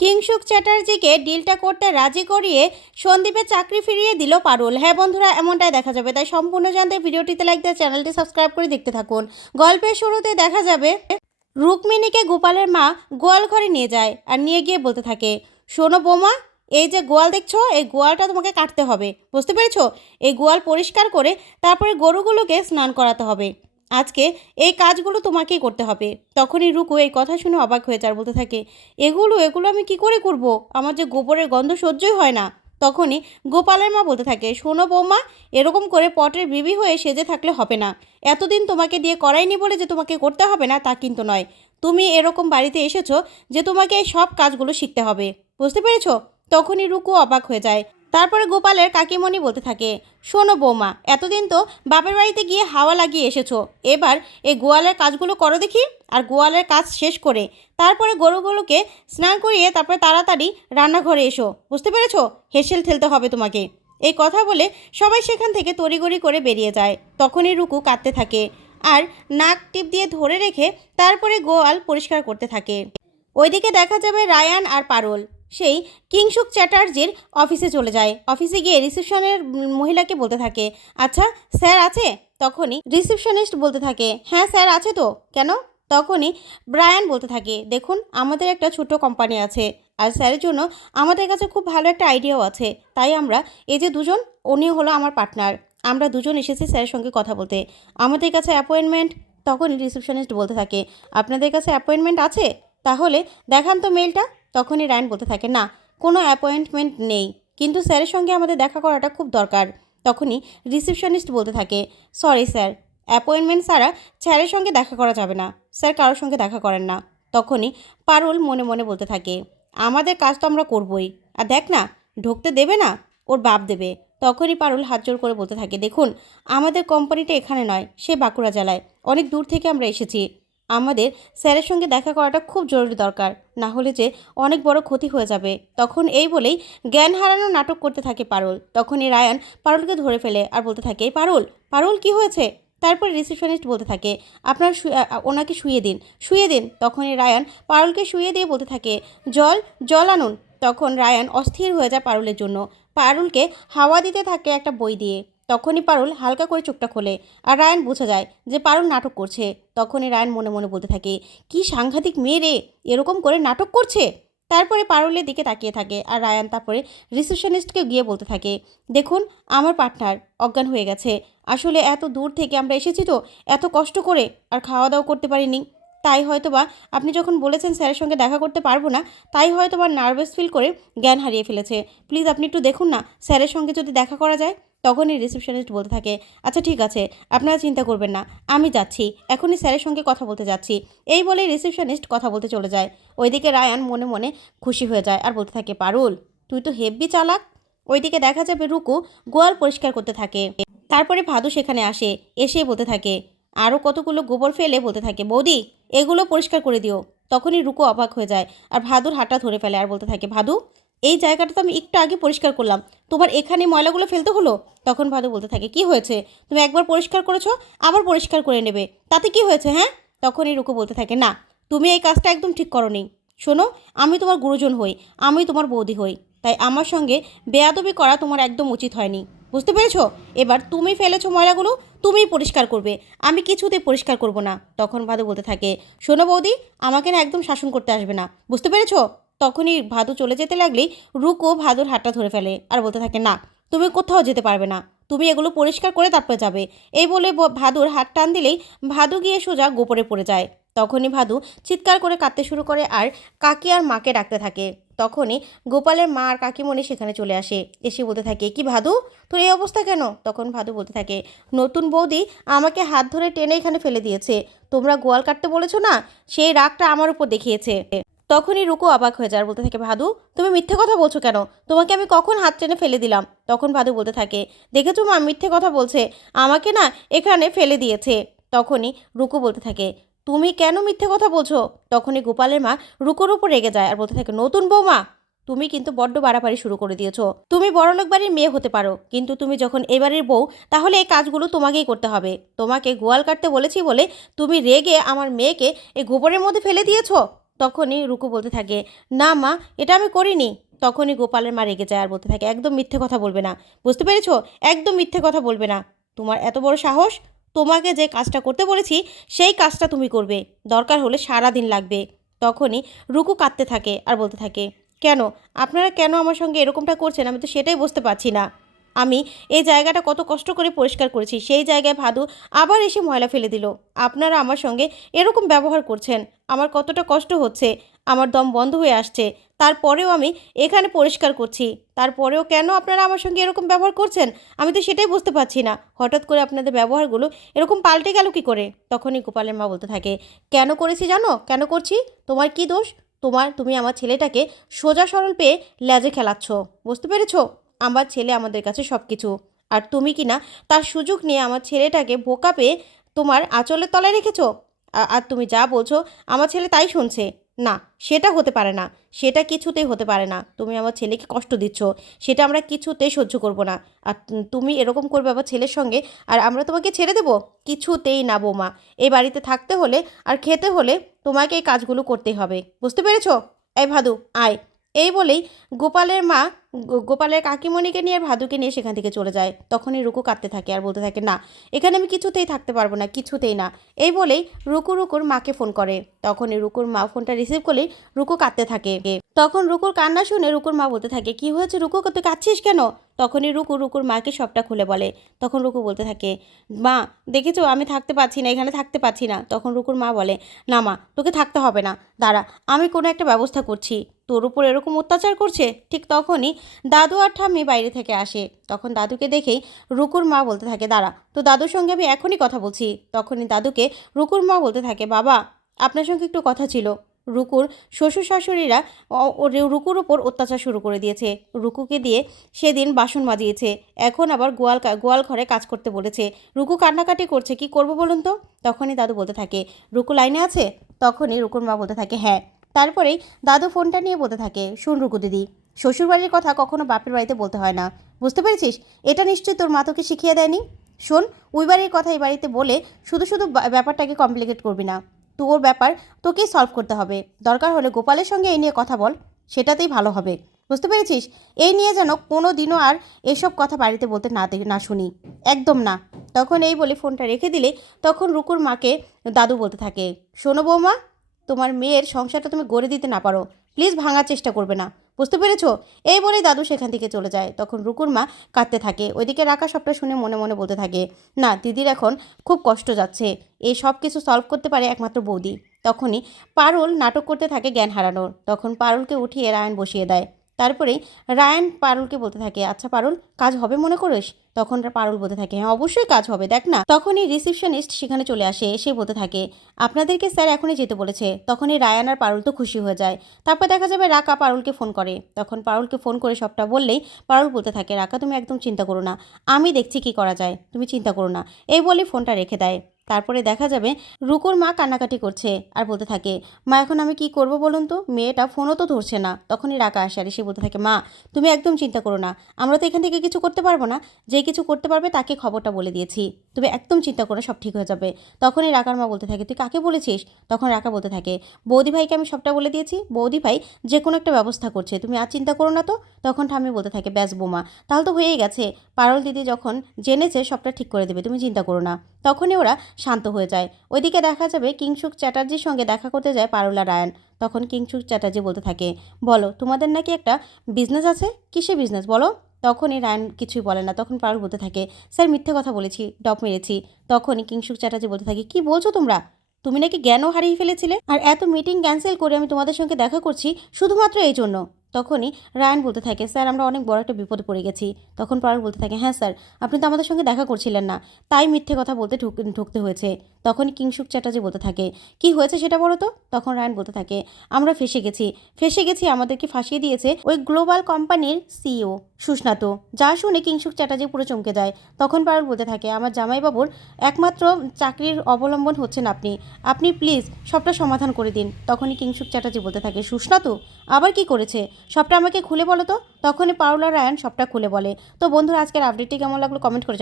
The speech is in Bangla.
কিংসুক চ্যাটার্জিকে ডিলটা করতে রাজি করিয়ে সন্দীপের চাকরি ফিরিয়ে দিল পারুল। হ্যাঁ বন্ধুরা, এমনটাই দেখা যাবে। তাই সম্পূর্ণ জানতে ভিডিওটিতে লাইক দিয়ে চ্যানেলটি সাবস্ক্রাইব করে দেখতে থাকুন। গল্পের শুরুতে দেখা যাবে, রুক্মিণীকে গোপালের মা গোয়াল ঘরে নিয়ে যায় আর নিয়ে গিয়ে বলতে থাকে, শোনো বৌমা, এই যে গোয়াল দেখছ, এই গোয়ালটা তোমাকে কাটতে হবে। বুঝতে পেরেছ? এই গোয়াল পরিষ্কার করে তারপরে গরুগুলোকে স্নান করাতে হবে। আজকে এই কাজগুলো তোমাকেই করতে হবে। তখনই রুকু এই কথা শুনে অবাক হয়ে যার বলতে থাকে, এগুলো এগুলো আমি কি করে করব? আমার যে গোবরের গন্ধ সহ্যই হয় না। তখনই গোপালের মা বলতে থাকে, শোনো বৌমা, এরকম করে পটের বিবি হয়ে সেজে থাকলে হবে না। এতদিন তোমাকে দিয়ে করাইনি বলে যে তোমাকে করতে হবে না, তা কিন্তু নয়। তুমি এরকম বাড়িতে এসেছ যে তোমাকে এই সব কাজগুলো শিখতে হবে। বুঝতে পেরেছ? তখনই রুকু অবাক হয়ে যায়। তারপরে গোপালের কাকিমণি বলতে থাকে, শোনো বৌমা, এতদিন তো বাপের বাড়িতে গিয়ে হাওয়া লাগিয়ে এসেছ। এবার এই গোয়ালের কাজগুলো করো দেখি, আর গোয়ালের কাজ শেষ করে তারপরে গরুগুলোকে স্নান করিয়ে তারপরে তাড়াতাড়ি রান্নাঘরে এসো। বুঝতে পেরেছ? হেসেল ঠেলতে হবে তোমাকে। এই কথা বলে সবাই সেখান থেকে তড়িগড়ি করে বেরিয়ে যায়। তখনই রুকু কাঁদতে থাকে আর নাক টিপ দিয়ে ধরে রেখে তারপরে গোয়াল পরিষ্কার করতে থাকে। ওইদিকে দেখা যাবে রায়ান আর পারুল। সেই কিংসুক চ্যাটার্জির অফিসে চলে যায়। অফিসে গিয়ে রিসেপশনের মহিলাকে বলতে থাকে আচ্ছা স্যার আছে? তখনই রিসেপশনিস্ট বলতে থাকে হ্যাঁ স্যার আছে তো। কেন? তখনই ব্রায়ান বলতে থাকে, দেখুন, আমাদের একটা ছোট কোম্পানি আছে আর স্যারের জন্য আমাদের কাছে খুব ভালো একটা আইডিয়াও আছে। তাই আমরা এই যে দুজন, উনি হলো আমার পার্টনার। আমরা দুজন এসেছি স্যারের সঙ্গে কথা বলতে। আমাদের কাছে অ্যাপয়েন্টমেন্ট? তখন রিসেপশনিস্ট বলতে থাকে, আপনাদের কাছে অ্যাপয়েন্টমেন্ট আছে? তাহলে দেখান তো মেলটা তখনই রায়ন বলতে থাকে, না, কোনো অ্যাপয়েন্টমেন্ট নেই। কিন্তু স্যারের সঙ্গে আমাদের দেখা করাটা খুব দরকার। তখনই রিসেপশনিস্ট বলতে থাকে সরি স্যার অ্যাপয়েন্টমেন্ট ছাড়া স্যারের সঙ্গে দেখা করা যাবে না। স্যার কারোর সঙ্গে দেখা করেন না। তখনই পারুল মনে মনে বলতে থাকে, আমাদের কাজ তো আমরা করবই। আর দেখ না, ঢুকতে দেবে না, ওর বাপ দেবে। তখনই পারুল হাত জোর করে বলতে থাকে, দেখুন, আমাদের কোম্পানিটা এখানে নয়, সে বাঁকুড়া জেলায়। অনেক দূর থেকে আমরা এসেছি। আমাদের স্যারের সঙ্গে দেখা করাটা খুব জরুরি দরকার, না হলে যে অনেক বড় ক্ষতি হয়ে যাবে। তখন এই বলেই জ্ঞান হারানো নাটক করতে থাকে পারুল। তখনই রায়ান পারুলকে ধরে ফেলে আর বলতে থাকে পারুল পারুল, কি হয়েছে? তারপরে রিসেপশনিস্ট বলতে থাকে, আপনার ওনাকে শুয়ে দিন শুয়ে দিন। তখনই রায়ান পারুলকে শুয়ে দিয়ে বলতে থাকে, জল জল আনুন। তখন রায়ান অস্থির হয়ে যায় পারুলের জন্য। পারুলকে হাওয়া দিতে থাকে একটা বই দিয়ে। তখনই পারুল হালকা করে চোখটা খোলে আর রায়ান বোঝা যায় যে পারুল নাটক করছে। তখনই রায়ান মনে মনে বলতে থাকে, কি সাংঘাতিক মেয়ে এরকম করে নাটক করছে? তারপরে পারুলের দিকে তাকিয়ে থাকে আর রায়ান তারপরে রিসেপশনিস্টকে গিয়ে বলতে থাকে, দেখুন, আমার পার্টনার অজ্ঞান হয়ে গেছে। আসলে এত দূর থেকে আমরা এসেছি তো, এত কষ্ট করে আর খাওয়া দাওয়া করতে পারিনি। তাই হয়তো বা আপনি যখন বলেছেন স্যারের সঙ্গে দেখা করতে পারব না, তাই হয়তো বা নার্ভাস ফিল করে জ্ঞান হারিয়ে ফেলেছে। প্লিজ আপনি একটু দেখুন না, স্যারের সঙ্গে যদি দেখা করা যায়। তখনই রিসেপশনিস্ট বলতে থাকে আচ্ছা ঠিক আছে, আপনারা চিন্তা করবেন না, আমি যাচ্ছি, এখনই স্যারের সঙ্গে কথা বলতে যাচ্ছি। এই বলে রিসেপশনিস্ট কথা বলতে চলে যায়। ওইদিকে রায়ান মনে মনে খুশি হয়ে যায় আর বলতে থাকে, পারুল, তুই তো হেব্বি চালাক। ওইদিকে দেখা যাবে রুকু গোয়াল পরিষ্কার করতে থাকে। তারপরে ভাদু সেখানে আসে, এসে বলতে থাকে আরও কতগুলো গোবর ফেলে, বলতে থাকে, বৌদি, এগুলো পরিষ্কার করে দিও। তখনই রুকু অবাক হয়ে যায় আর ভাদুর হাতটা ধরে ফেলে আর বলতে থাকে, ভাদু এই জায়গাটা তো আমি একটু আগে পরিষ্কার করলাম। তোমার এখানে ময়লাগুলো ফেলতে হলো? তখন ভাদু বলতে থাকে, কি হয়েছে? তুমি একবার পরিষ্কার করেছ, আবার পরিষ্কার করে নেবে। তাতে কি হয়েছে হ্যাঁ? তখনই রুকু বলতে থাকে, না, তুমি এই কাজটা একদম ঠিক করনি। শোনো, আমি তোমার গুরুজন হই, আমি তোমার বৌদি হই। তাই আমার সঙ্গে বেয়াদবি করা তোমার একদম উচিত হয়নি। বুঝতে পেরেছ? এবার তুমি ফেলেছো ময়লাগুলো, তুমিই পরিষ্কার করবে। আমি কিছুতে পরিষ্কার করব না। তখন ভাদু বলতে থাকে, শোনো বৌদি, আমাকে না একদম শাসন করতে আসবে না। বুঝতে পেরেছ? তখনই ভাদু চলে যেতে লাগলেই রুকো ভাদুর হাতটা ধরে ফেলে আর বলতে থাকে, না, তুমি কোথাও যেতে পারবে না। তুমি এগুলো পরিষ্কার করে তারপরে যাবে। এই বলে ভাদুর হাত টান দিলেই ভাদু গিয়ে সোজা গোপরে পড়ে যায়। তখনই ভাদু চিৎকার করে কাঁদতে শুরু করে আর কাকি আর মাকে ডাকতে থাকে। তখনই গোপালের মা আর কাকিমণি সেখানে চলে আসে। এসে বলতে থাকে, কি ভাদু, তোর এই অবস্থা কেন? তখন ভাদু বলতে থাকে, নতুন বৌদি আমাকে হাত ধরে টেনে এখানে ফেলে দিয়েছে। তোমরা গোয়াল কাটতে বলেছ না? সেই রাগটা আমার উপর দেখিয়েছে। তখনই রুকু অবাক হয়ে যায় বলতে থাকে, ভাদু, তুমি মিথ্যে কথা বলছো কেন? তোমাকে আমি কখন হাত টেনে ফেলে দিলাম? তখন ভাদু বলতে থাকে, দেখেছ মা, মিথ্যে কথা বলছে। আমাকে না এখানে ফেলে দিয়েছে। তখনই রুকু বলতে থাকে, তুমি কেন মিথ্যে কথা বলছো? তখনই গোপালের মা রুকুর উপর রেগে যায় আর বলতে থাকে, নতুন বৌমা, তুমি কিন্তু বড্ড বাড়াবাড়ি শুরু করে দিয়েছ। তুমি বড়লোক বাড়ির মেয়ে হতে পারো, কিন্তু তুমি যখন এবারের বউ, তাহলে এই কাজগুলো তোমাকেই করতে হবে। তোমাকে গোয়াল কাটতে বলেছি বলে তুমি রেগে আমার মেয়েকে এই গোবরের মধ্যে ফেলে দিয়েছ? তখনই রুকু বলতে থাকে, না মা, এটা আমি করিনি। তখনই গোপালের মা রেগে যায় আর বলতে থাকে, একদম মিথ্যে কথা বলবে না। বুঝতে পেরেছ? একদম মিথ্যে কথা বলবে না। তোমার এত বড় সাহস? তোমাকে যে কাজটা করতে বলেছি, সেই কাজটা তুমি করবে। দরকার হলে সারা দিন লাগবে। তখনই রুকু কাঁদতে থাকে আর বলতে থাকে, কেন? আপনারা কেন আমার সঙ্গে এরকমটা করছেন? আমি তো সেটাই বুঝতে পারছি না। আমি এই জায়গাটা কত কষ্ট করে পরিষ্কার করেছি, সেই জায়গায় ভাদু আবার এসে ময়লা ফেলে দিল। আপনারা আমার সঙ্গে এরকম ব্যবহার করছেন, আমার কতটা কষ্ট হচ্ছে, আমার দম বন্ধ হয়ে আসছে, তারপরেও আমি এখানে পরিষ্কার করছি, তারপরেও কেন আপনারা আমার সঙ্গে এরকম ব্যবহার করছেন? আমি তো সেটাই বুঝতে পারছি না। হঠাৎ করে আপনাদের ব্যবহারগুলো এরকম পাল্টে গেল কি করে? তখনই গোপালের মা বলতে থাকে, কেন করেছি জানো? কেন করছি? তোমার কি দোষ? তোমার, তুমি আমার ছেলেটাকে সোজা সরল পেয়ে লেজে খেলাচ্ছ। বুঝতে পেরেছ? আমার ছেলে আমাদের কাছে সব কিছু আর তুমি কি না তার সুযোগ নিয়ে আমার ছেলেটাকে বোকা পেয়ে তোমার আঁচলের তলায় রেখেছো? আর তুমি যা বলছো, আমার ছেলে তাই শুনছে। না, সেটা হতে পারে না। সেটা কিছুতেই হতে পারে না। তুমি আমার ছেলেকে কষ্ট দিচ্ছ। সেটা আমরা কিছুতেই সহ্য করব না। আর তুমি এরকম করবে আমার ছেলের সঙ্গে, আর আমরা তোমাকে ছেড়ে দেবো? কিছুতেই না, বৌমা। এই বাড়িতে থাকতে হলে আর খেতে হলে তোমাকে এই কাজগুলো করতেই হবে। বুঝতে পেরেছ? এই ভাদু, আয়। এই বলেই গোপালের মা গোপালের কাকিমণিকে নিয়ে আর ভাদুকে নিয়ে সেখান থেকে চলে যায়। তখনই রুকু কাঁদতে থাকে আর বলতে থাকে, না, এখানে আমি কিছুতেই থাকতে পারব না, কিছুতেই না। এই বলেই রুকু রুকুর মাকে ফোন করে। তখনই রুকুর মা ফোনটা রিসিভ করলেই রুকু কাঁদতে থাকে। তখন রুকুর কান্না শুনে রুকুর মা বলতে থাকে, কি হয়েছে রুকু? তুই কাঁদছিস কেন? তখনই রুকু রুকুর মাকে সবটা খুলে বলে। তখন রুকু বলতে থাকে, মা, দেখেছ? আমি থাকতে পারছি না, এখানে থাকতে পারছি না। তখন রুকুর মা বলে, না মা, তোকে থাকতে হবে না। দাঁড়া, আমি কোনো একটা ব্যবস্থা করছি। তোর উপর এরকম অত্যাচার করছে? ঠিক তখনই দাদু আর ঠাম্মি বাইরে থেকে আসে। তখন দাদুকে দেখেই রুকুর মা বলতে থাকে, দাঁড়া, তো দাদুর সঙ্গে আমি এখনই কথা বলছি। তখনই দাদুকে রুকুর মা বলতে থাকে, বাবা, আপনার সঙ্গে একটু কথা ছিল। রুকুর শ্বশুর শাশুড়িরা রুকুর ওপর অত্যাচার শুরু করে দিয়েছে। রুকুকে দিয়ে সেদিন বাসন মাজিয়েছে। এখন আবার গোয়াল গোয়াল ঘরে কাজ করতে বলেছে। রুকু কান্নাকাটি করছে, কি করব বলুন তো? তখনই দাদু বলতে থাকে, রুকু লাইনে আছে? তখনই রুকুর মা বলতে থাকে হ্যাঁ। তারপরেই দাদু ফোনটা নিয়ে বলতে থাকে, শুন রুকু দিদি, শ্বশুরবাড়ির কথা কখনো বাপের বাড়িতে বলতে হয় না। বুঝতে পেরেছিস? এটা নিশ্চয়ই তোর মা তোকে শিখিয়ে দেয়নি? শোন, ওই বাড়ির কথা এই বাড়িতে বলে শুধু শুধু ব্যাপারটাকে কমপ্লিকেট করবি না। তোর ব্যাপার তোকেই সলভ করতে হবে। দরকার হলে গোপালের সঙ্গে এই নিয়ে কথা বল, সেটাতেই ভালো হবে। বুঝতে পেরেছিস? এই নিয়ে যেন কোনো দিনও আর এসব কথা বাড়িতে বলতে না না শুনি। একদম না। তখন এই বলে ফোনটা রেখে দিলে তখন রুকুর মাকে দাদু বলতে থাকে, শোনো বৌমা তোমার মেয়ের সংসারটা তুমি গড়ে দিতে না পারো। প্লিজ ভাঙার চেষ্টা করবে না। বুঝতে পেরেছ? এই বলে দাদু সেখান থেকে চলে যায়। তখন রুকুর মা কাঁদতে থাকে। ওইদিকে রাখা সবটা শুনে মনে মনে বলতে থাকে, না, দিদির এখন খুব কষ্ট যাচ্ছে। এই সব কিছু সলভ করতে পারে একমাত্র বৌদি। তখনই পারুল নাটক করতে থাকে জ্ঞান হারানোর। তখন পারুলকে উঠিয়ে রায়ন বসিয়ে দেয়। তারপরেই রায়ান পারুলকে বলতে থাকে আচ্ছা পারুল, কাজ হবে মনে করিস? তখন পারুল বলতে থাকে হ্যাঁ অবশ্যই কাজ হবে, দেখ না। তখনই রিসিপশনিস্ট সেখানে চলে আসে এসে বলতে থাকে, আপনাদেরকে স্যার এখনই যেতে বলেছে। তখনই রায়ান আর পারুল তো খুশি হয়ে যায়। তারপর দেখা যাবে রাকা পারুলকে ফোন করে। তখন পারুলকে ফোন করে সবটা বললেই পারুল বলতে থাকে, রাকা, তুমি একদম চিন্তা করো না। আমি দেখছি কি করা যায়। তুমি চিন্তা করো না। এই বলে ফোনটা রেখে দেয়। তারপরে দেখা যাবে রুকুর মা কান্নাকাটি করছে আর বলতে থাকে, মা, এখন আমি কি করব বলুন তো? মেয়েটা ফোনও তো ধরছে না। তখনই রাকা আসে আর এসে বলতে থাকে, মা, তুমি একদম চিন্তা করো না, আমরা তো এখান থেকে কিছু করতে পারব না। যে কিছু করতে পারবে তাকে খবরটা বলে দিয়েছি। তুমি একদম চিন্তা করো সব ঠিক হয়ে যাবে। তখনই রাকার মা বলতে থাকে, তুই কাকে বলেছিস? তখন রাকা বলতে থাকে, বৌদি ভাইকে আমি সবটা বলে দিয়েছি। বৌদি ভাই যে কোনো একটা ব্যবস্থা করছে, তুমি আর চিন্তা করো না তো। তখন ঠাম্মি বলতে থাকে, ব্যাস বোমা, তাহলে তো হয়েই গেছে। পারল দিদি যখন জেনেছে সবটা ঠিক করে দেবে, তুমি চিন্তা করো না। তখনই ওরা শান্ত হয়ে যায়। ওইদিকে দেখা যাবে কিংসুক চ্যাটার্জির সঙ্গে দেখা করতে যায় পারুলা রায়ান। তখন কিংসুক চ্যাটার্জি বলতে থাকে, বলো, তোমাদের নাকি একটা বিজনেস আছে? কিসে বিজনেস বলো। তখনই রায়ন কিছুই বলে না। তখন পারুল বলতে থাকে, স্যার, মিথ্যে কথা বলেছি, ডপ মেরেছি। তখনই কিংসুক চ্যাটার্জি বলতে থাকে, কি বলছো তোমরা? তুমি নাকি জ্ঞানও হারিয়ে ফেলেছিলে? আর এত মিটিং ক্যান্সেল করে আমি তোমাদের সঙ্গে দেখা করছি শুধুমাত্র এই জন্য। তখনই রায়ন বলতে থাকে, স্যার, আমরা অনেক বড় একটা বিপদে পড়ে গেছি। তখন পারুল বলতে থাকে হ্যাঁ স্যার, আপনি তো আমাদের সঙ্গে দেখা করছিলেন না। তাই মিথ্যে কথা বলতে ঢুক, ঢুকতে হয়েছে। তখনই কিংসুক চ্যাটার্জি বলতে থাকে, কি হয়েছে সেটা বলো তো? তখন রায়ন বলতে থাকে, আমরা ফেসে গেছি। ফেসে গেছি আমাদেরকে ফাঁসিয়ে দিয়েছে ওই গ্লোবাল কোম্পানির সিইও, সুস্নাত, যা শুনে কিংসুক চ্যাটার্জি পুরো চমকে যায়। তখন পারুল বলতে থাকে, আমার জামাইবাবুর একমাত্র চাকরির অবলম্বন হচ্ছেন আপনি। আপনি প্লিজ সবটা সমাধান করে দিন। তখনই কিংসুক চ্যাটার্জি বলতে থাকে, সুস্নাত, আবার কি করেছে? সবটা আমাকে খুলে বলো তো? তখনই পারুল রায়ন সবটা খুলে বলে। তো বন্ধুরা, আজকের আপডেটটি কেমন লাগল? কমেন্ট করে।